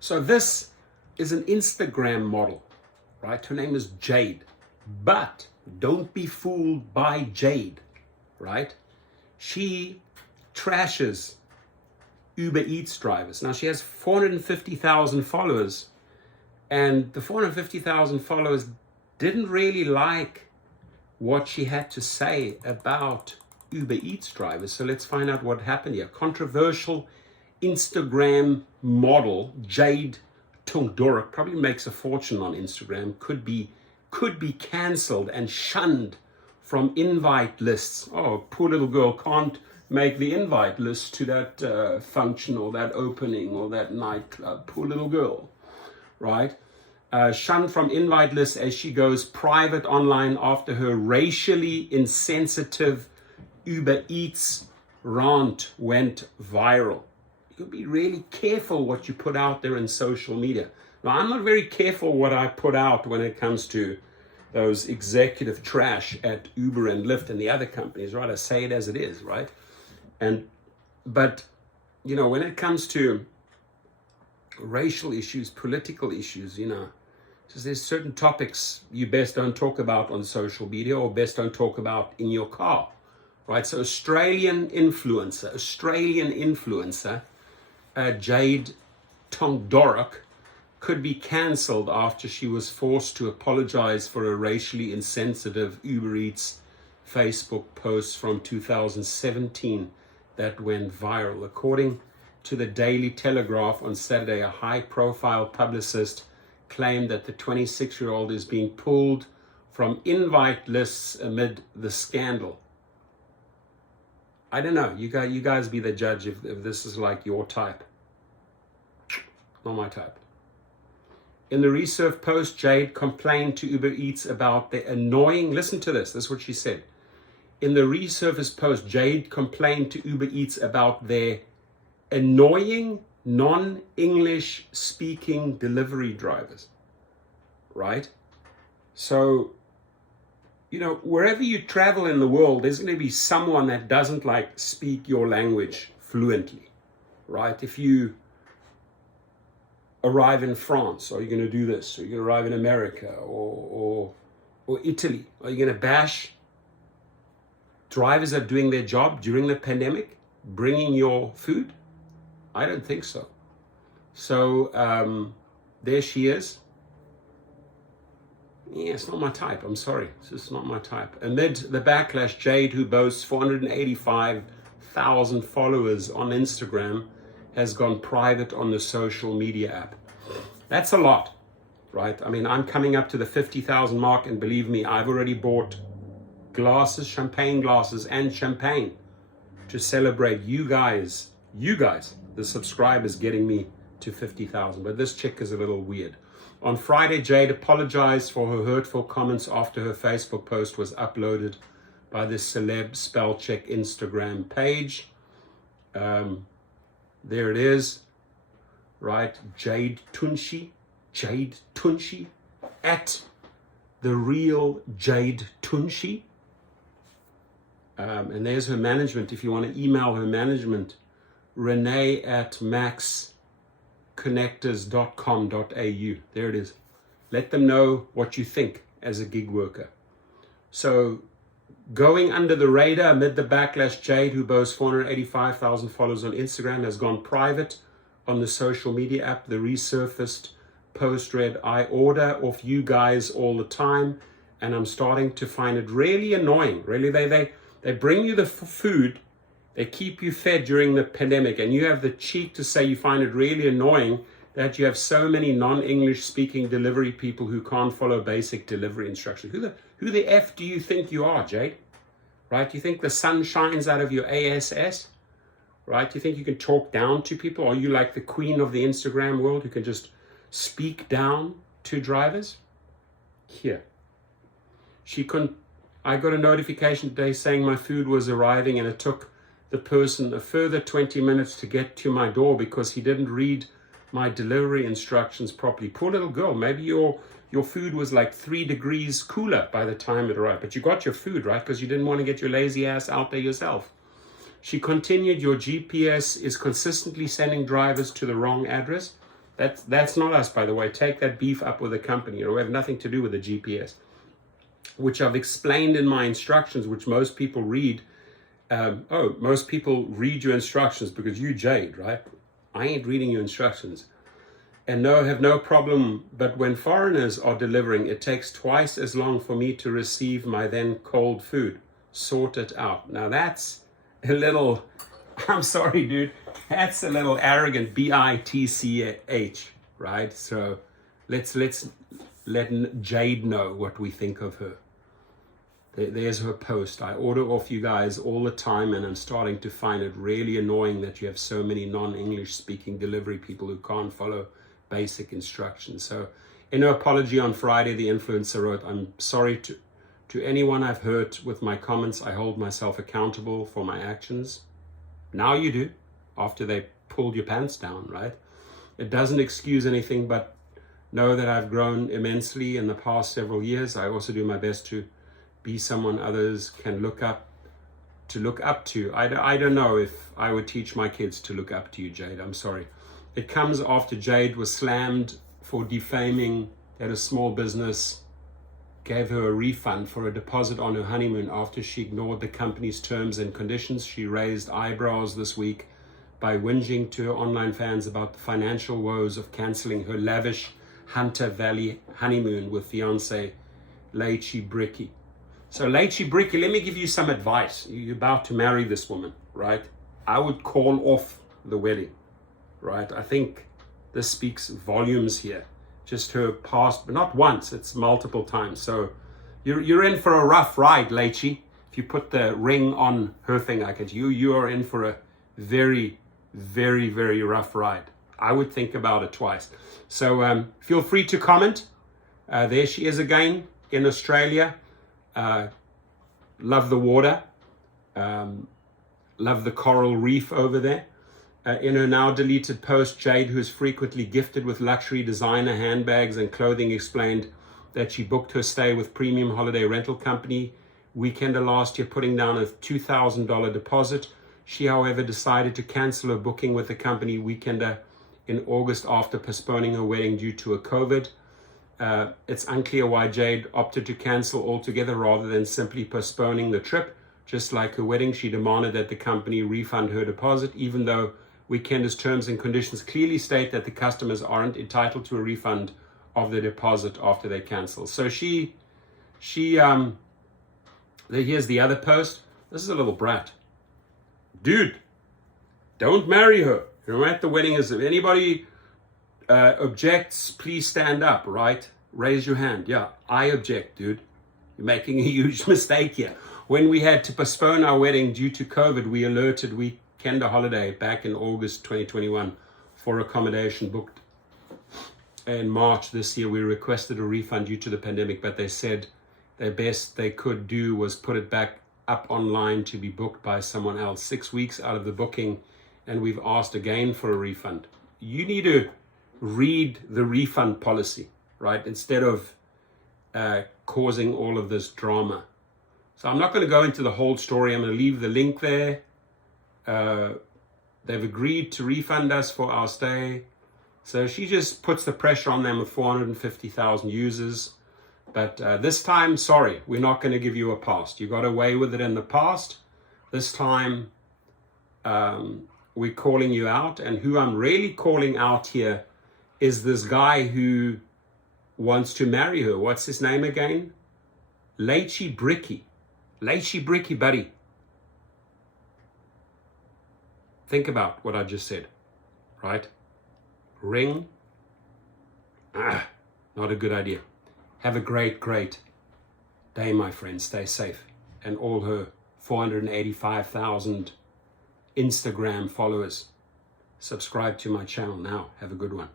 So this is an Instagram model, right? Her name is Jade. But don't be fooled by Jade, right? She trashes Uber Eats drivers. Now she has 450,000 followers, and the 450,000 followers didn't really like what she had to say about Uber Eats drivers. So let's find out what happened here. Controversial Instagram model Jade Tuncdoruk probably makes a fortune on Instagram, could be cancelled and shunned from invite lists. Oh, poor little girl can't make the invite list to that function or that opening or that nightclub. Poor little girl, right? Shunned from invite lists as she goes private online after her racially insensitive Uber Eats rant went viral. You be really careful what you put out there in social media. Now, I'm not very careful what I put out when it comes to those executive trash at Uber and Lyft and the other companies, right? I say it as it is, right? But you know, when it comes to racial issues, political issues, you know, so there's certain topics you best don't talk about on social media or best don't talk about in your car, right? So Australian influencer, Jade Tuncdoruk could be cancelled after she was forced to apologize for a racially insensitive Uber Eats Facebook post from 2017 that went viral. According to the Daily Telegraph on Saturday, a high-profile publicist claimed that the 26-year-old is being pulled from invite lists amid the scandal. I don't know. You guys be the judge if this is like your type. Not my type. In the resurf post, Jade complained to Uber Eats about the annoying, listen to this is what she said. In the resurface post, Jade complained to Uber Eats about their annoying non-English speaking delivery drivers, right? So, you know, wherever you travel in the world, there's going to be someone that doesn't like speak your language fluently, right? If you arrive in France, are you going to do this? Or you're going to arrive in America or Italy? Are you going to bash drivers that are doing their job during the pandemic, bringing your food? I don't think so. So there she is. Yeah, it's not my type. I'm sorry. It's just not my type. Amid the backlash, Jade, who boasts 485,000 followers on Instagram, has gone private on the social media app. That's a lot, right? I mean, I'm coming up to the 50,000 mark, and believe me, I've already bought glasses, champagne glasses, and champagne to celebrate you guys, the subscribers, getting me to 50,000. But this chick is a little weird. On Friday, Jade apologized for her hurtful comments after her Facebook post was uploaded by the celeb spell check Instagram page. There it is, right? Jade Tuncdoruk, at the real Jade Tuncdoruk. And there's her management. If you want to email her management, Renee at maxconnectors.com.au. There it is. Let them know what you think as a gig worker. So, going under the radar amid the backlash, Jade, who boasts 485,000 followers on Instagram, has gone private on the social media app. The resurfaced post read, "I order off you guys all the time, and I'm starting to find it really annoying." Really, they bring you the food, they keep you fed during the pandemic, and you have the cheek to say you find it really annoying that you have so many non-English speaking delivery people who can't follow basic delivery instructions. Who the F do you think you are, Jade? Right? You think the sun shines out of your ASS? Right? You think you can talk down to people? Are you like the queen of the Instagram world who can just speak down to drivers? Here. I got a notification today saying my food was arriving, and it took the person a further 20 minutes to get to my door because he didn't read my delivery instructions properly. Poor little girl. Maybe your food was like 3 degrees cooler by the time it arrived, but you got your food, right? Because you didn't want to get your lazy ass out there yourself. She continued, "Your GPS is consistently sending drivers to the wrong address. That's not us, by the way. Take that beef up with the company. We have nothing to do with the GPS, which I've explained in my instructions, which most people read. Most people read your instructions because you Jade, right? I ain't reading your instructions. And no, have no problem. But when foreigners are delivering, it takes twice as long for me to receive my then cold food. Sort it out. Now that's a little, I'm sorry, dude. That's a little arrogant, bitch, right? So let's let Jade know what we think of her. There's her post. I order off you guys all the time, and I'm starting to find it really annoying that you have so many non-English speaking delivery people who can't follow basic instructions. So in her apology on Friday, the influencer wrote, I'm sorry to anyone I've hurt with my comments. I hold myself accountable for my actions. Now you do, after they pulled your pants down, right? It doesn't excuse anything, but know that I've grown immensely in the past several years. I also do my best to be someone others can look up to. I don't know if I would teach my kids to look up to you, Jade. I'm sorry. It comes after Jade was slammed for defaming at a small business, gave her a refund for a deposit on her honeymoon after she ignored the company's terms and conditions. She raised eyebrows this week by whinging to her online fans about the financial woes of cancelling her lavish Hunter Valley honeymoon with fiancé Lychee Bricky. So Lychee Bricky, let me give you some advice. You're about to marry this woman, right? I would call off the wedding, right? I think this speaks volumes here. Just her past, but not once, it's multiple times. So you're in for a rough ride, Lychee. If you put the ring on her thing, you are in for a very, very, very rough ride. I would think about it twice. So feel free to comment. There she is again in Australia. Love the water. Love the coral reef over there. In her now deleted post, Jade, who is frequently gifted with luxury designer handbags and clothing, explained that she booked her stay with premium holiday rental company weekender last year, putting down a $2,000 deposit. She, however, decided to cancel her booking with the company weekender in August after postponing her wedding due to a COVID. It's unclear why Jade opted to cancel altogether rather than simply postponing the trip. Just like her wedding, she demanded that the company refund her deposit, even though Weekender's terms and conditions clearly state that the customers aren't entitled to a refund of the deposit after they cancel. So here's the other post. This is a little brat. Dude, don't marry her. You're at the wedding. If anybody objects, please stand up, right? Raise your hand. Yeah, I object, dude. You're making a huge mistake here. When we had to postpone our wedding due to COVID, we alerted Weekender Holiday back in August 2021 for accommodation booked in March this year. We requested a refund due to the pandemic, but they said their best they could do was put it back up online to be booked by someone else. 6 weeks out of the booking, and we've asked again for a refund. You need to read the refund policy, right? Instead of causing all of this drama. So I'm not going to go into the whole story. I'm going to leave the link there. They've agreed to refund us for our stay. So she just puts the pressure on them with 450,000 users. But this time, sorry, we're not going to give you a pass. You got away with it in the past. This time, we're calling you out. And who I'm really calling out here is this guy who wants to marry her. What's his name again? Lychee Bricky. Lychee Bricky, buddy. Think about what I just said, right? Ring. Not a good idea. Have a great, great day, my friend. Stay safe. And all her 485,000 Instagram followers. Subscribe to my channel now. Have a good one.